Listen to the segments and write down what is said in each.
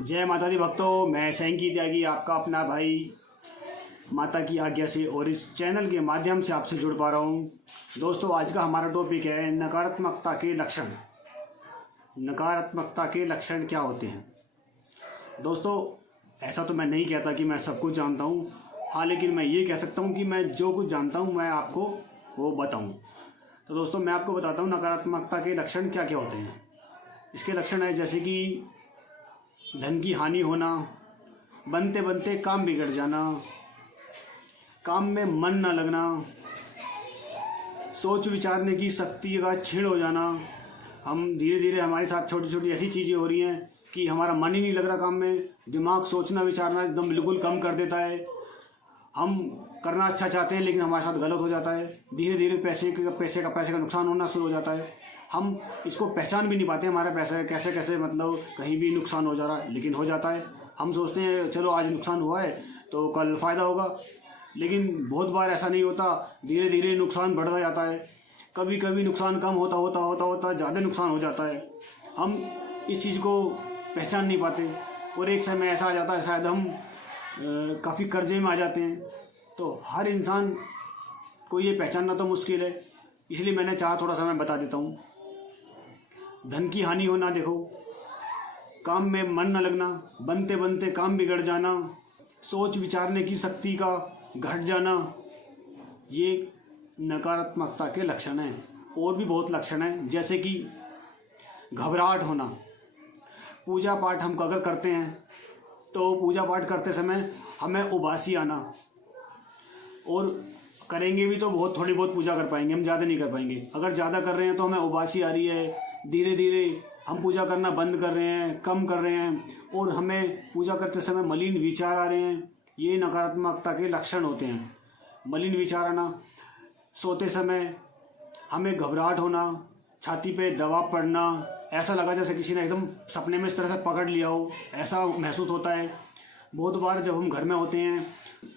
जय माता दी भक्तों, मैं सैंकी त्यागी आपका अपना भाई माता की आज्ञा से और इस चैनल के माध्यम से आपसे जुड़ पा रहा हूँ। दोस्तों, आज का हमारा टॉपिक है नकारात्मकता के लक्षण। नकारात्मकता के लक्षण क्या होते हैं? दोस्तों, ऐसा तो मैं नहीं कहता कि मैं सब कुछ जानता हूँ। हाँ, लेकिन मैं ये कह सकता हूँ कि मैं जो कुछ जानता हूँ मैं आपको वो बताऊँ। तो दोस्तों, मैं आपको बताता हूँ नकारात्मकता के लक्षण क्या क्या होते हैं। इसके लक्षण है जैसे कि धन की हानि होना, बनते बनते काम बिगड़ जाना, काम में मन न लगना, सोच विचारने की शक्ति का क्षीण हो जाना। हम धीरे धीरे हमारे साथ छोटी छोटी ऐसी चीज़ें हो रही हैं कि हमारा मन ही नहीं लग रहा काम में, दिमाग सोचना विचारना एकदम बिल्कुल कम कर देता है। हम करना अच्छा चाहते हैं लेकिन हमारे साथ गलत हो जाता है। धीरे धीरे पैसे का नुकसान होना शुरू हो जाता है। हम इसको पहचान भी नहीं पाते, हमारा पैसा कैसे कैसे मतलब कहीं भी नुकसान हो जा रहा है, लेकिन हो जाता है। हम सोचते हैं चलो आज नुकसान हुआ है तो कल फ़ायदा होगा, लेकिन बहुत बार ऐसा नहीं होता। धीरे धीरे नुकसान बढ़ता जाता है। कभी कभी नुकसान कम होता होता होता होता ज़्यादा नुकसान हो जाता है। हम इस चीज़ को पहचान नहीं पाते और एक समय ऐसा आ जाता है शायद हम काफ़ी कर्जे में आ जाते हैं। तो हर इंसान को ये पहचानना तो मुश्किल है, इसलिए मैंने चाहा थोड़ा सा मैं बता देता हूँ। धन की हानि होना, देखो, काम में मन न लगना, बनते बनते काम बिगड़ जाना, सोच विचारने की शक्ति का घट जाना, ये नकारात्मकता के लक्षण हैं। और भी बहुत लक्षण हैं जैसे कि घबराहट होना। पूजा पाठ हम अगर करते हैं तो पूजा पाठ करते समय हमें उबासी आना, और करेंगे भी तो बहुत थोड़ी बहुत पूजा कर पाएंगे, हम ज़्यादा नहीं कर पाएंगे। अगर ज़्यादा कर रहे हैं तो हमें उबासी आ रही है, धीरे धीरे हम पूजा करना बंद कर रहे हैं, कम कर रहे हैं, और हमें पूजा करते समय मलिन विचार आ रहे हैं। ये नकारात्मकता के लक्षण होते हैं। मलिन विचार आना, सोते समय हमें घबराहट होना, छाती पे दबाव पड़ना, ऐसा लगा जैसे किसी ने एकदम सपने में इस तरह से पकड़ लिया हो, ऐसा महसूस होता है। बहुत बार जब हम घर में होते हैं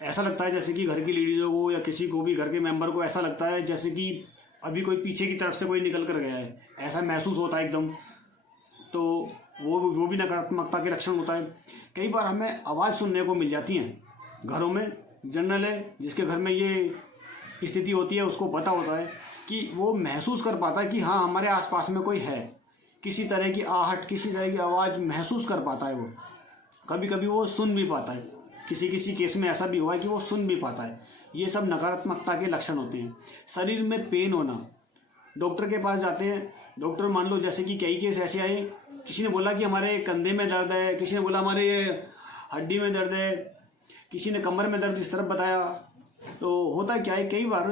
ऐसा लगता है जैसे कि घर की लेडीज़ों को या किसी को भी घर के मेंबर को ऐसा लगता है जैसे कि अभी कोई पीछे की तरफ से कोई निकल कर गया है, ऐसा महसूस होता है एकदम। तो वो भी नकारात्मकता के लक्षण होता है। कई बार हमें आवाज़ सुनने को मिल जाती हैं घरों में। जनरल है जिसके घर में ये स्थिति होती है उसको पता होता है कि वो महसूस कर पाता है कि हाँ, हमारे आसपास में कोई है। किसी तरह की आहट, किसी तरह की आवाज़ महसूस कर पाता है वो। कभी कभी वो सुन भी पाता है। किसी किसी केस में ऐसा भी हुआ है कि वो सुन भी पाता है। ये सब नकारात्मकता के लक्षण होते हैं। शरीर में पेन होना, डॉक्टर के पास जाते हैं, डॉक्टर मान लो जैसे कि कई केस ऐसे आए, किसी ने बोला कि हमारे कंधे में दर्द है, किसी ने बोला हमारे हड्डी में दर्द है, किसी ने कमर में दर्द इस तरफ बताया। तो होता क्या है, कई बार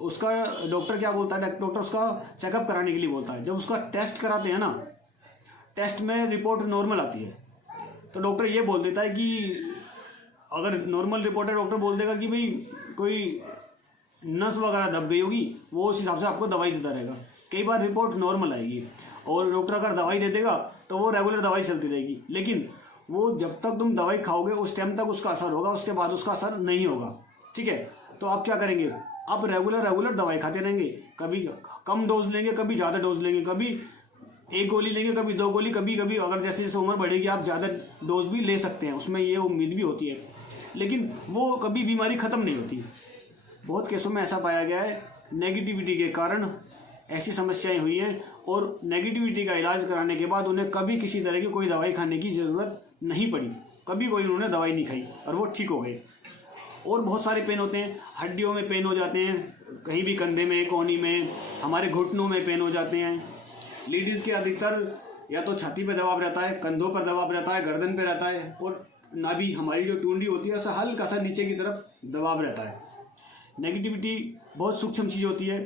उसका डॉक्टर क्या बोलता है, डॉक्टर उसका चेकअप कराने के लिए बोलता है। जब उसका टेस्ट कराते हैं ना, टेस्ट में रिपोर्ट नॉर्मल आती है तो डॉक्टर ये बोल देता है कि अगर नॉर्मल रिपोर्ट है, डॉक्टर बोल देगा कि भाई कोई नस वगैरह दब गई होगी, वो उस हिसाब से आपको दवाई देता रहेगा। कई बार रिपोर्ट नॉर्मल आएगी और डॉक्टर अगर दवाई दे देगा तो वो रेगुलर दवाई चलती रहेगी, लेकिन वो जब तक तुम दवाई खाओगे उस टाइम तक उसका असर होगा, उसके बाद उसका असर नहीं होगा। ठीक है, तो आप क्या करेंगे, आप रेगुलर दवाई खाते रहेंगे। कभी कम डोज लेंगे, कभी ज़्यादा डोज लेंगे, कभी एक गोली लेंगे, कभी दो गोली, कभी कभी अगर जैसे जैसे उम्र बढ़ेगी आप ज़्यादा डोज भी ले सकते हैं, उसमें ये उम्मीद भी होती है, लेकिन वो कभी बीमारी ख़त्म नहीं होती। बहुत केसों में ऐसा पाया गया है नेगेटिविटी के कारण ऐसी समस्याएं हुई हैं, और नेगेटिविटी का इलाज कराने के बाद उन्हें कभी किसी तरह की कोई दवाई खाने की ज़रूरत नहीं पड़ी, कभी कोई उन्होंने दवाई नहीं खाई और वो ठीक हो गए। और बहुत सारे पेन होते हैं, हड्डियों में पेन हो जाते हैं, कहीं भी कंधे में, कोहनी में, हमारे घुटनों में पेन हो जाते हैं। लेडीज़ के अधिकतर या तो छाती पे दबाव रहता है, कंधों पर दबाव रहता है, गर्दन पे रहता है, और नाभि हमारी जो टुंडी होती है उससे हल्का सा नीचे की तरफ दबाव रहता है। नेगेटिविटी बहुत सूक्ष्म चीज़ होती है।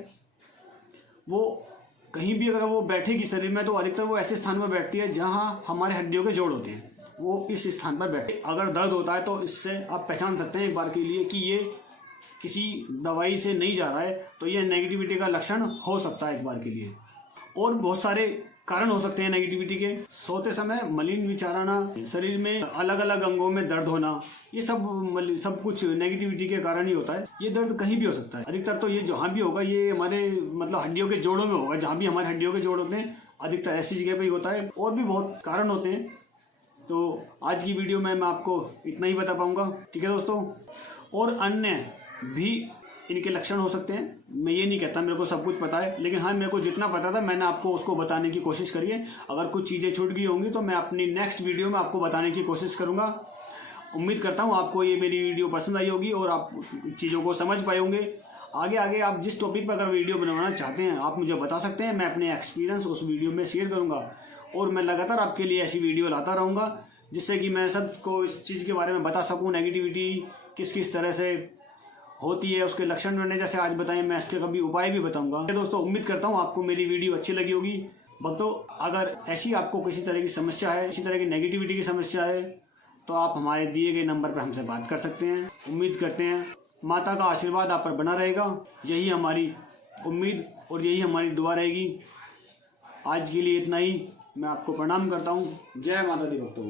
वो कहीं भी अगर वो बैठेगी शरीर में तो अधिकतर वो ऐसे स्थान पर बैठती है जहाँ हमारे हड्डियों के जोड़ होते हैं, वो इस स्थान पर बैठे। अगर दर्द होता है तो इससे आप पहचान सकते हैं एक बार के लिए कि ये किसी दवाई से नहीं जा रहा है, तो ये नेगेटिविटी का लक्षण हो सकता है एक बार के लिए। और बहुत सारे कारण हो सकते हैं नेगेटिविटी के। सोते समय मलिन विचार आना, शरीर में अलग अलग अंगों में दर्द होना, ये सब कुछ नेगेटिविटी के कारण ही होता है। ये दर्द कहीं भी हो सकता है, अधिकतर तो ये जहाँ भी होगा ये हमारे मतलब हड्डियों के जोड़ों में होगा। जहाँ भी हमारे हड्डियों के जोड़ होते हैं अधिकतर ऐसी जगह पे ही होता है। और भी बहुत कारण होते हैं तो आज की वीडियो में मैं आपको इतना ही बता पाऊँगा। ठीक है दोस्तों, और अन्य भी इनके लक्षण हो सकते हैं। मैं ये नहीं कहता मेरे को सब कुछ पता है, लेकिन हाँ मेरे को जितना पता था मैंने आपको उसको बताने की कोशिश करी है। अगर कुछ चीज़ें छूट गई होंगी तो मैं अपनी नेक्स्ट वीडियो में आपको बताने की कोशिश करूँगा। उम्मीद करता हूँ आपको ये मेरी वीडियो पसंद आई होगी और आप चीज़ों को समझ पाए होंगे। आगे आगे आप जिस टॉपिक पर अगर वीडियो बनवाना चाहते हैं आप मुझे बता सकते हैं, मैं अपने एक्सपीरियंस उस वीडियो में शेयर करूँगा और मैं लगातार आपके लिए ऐसी वीडियो लाता रहूँगा जिससे कि मैं सबको इस चीज़ के बारे में बता सकूँ। नेगेटिविटी किस किस तरह से होती है, उसके लक्षण मैंने जैसे आज बताए, मैं इसके कभी उपाय भी बताऊँगा। दोस्तों उम्मीद करता हूँ आपको मेरी वीडियो अच्छी लगी होगी। भक्तों अगर ऐसी आपको किसी तरह की समस्या है, इसी तरह की नेगेटिविटी की समस्या है तो आप हमारे दिए गए नंबर पर हमसे बात कर सकते हैं। उम्मीद करते हैं माता का आशीर्वाद आप पर बना रहेगा, यही हमारी उम्मीद और यही हमारी दुआ रहेगी। आज के लिए इतना ही, मैं आपको प्रणाम करता हूँ। जय माता दी भक्तों।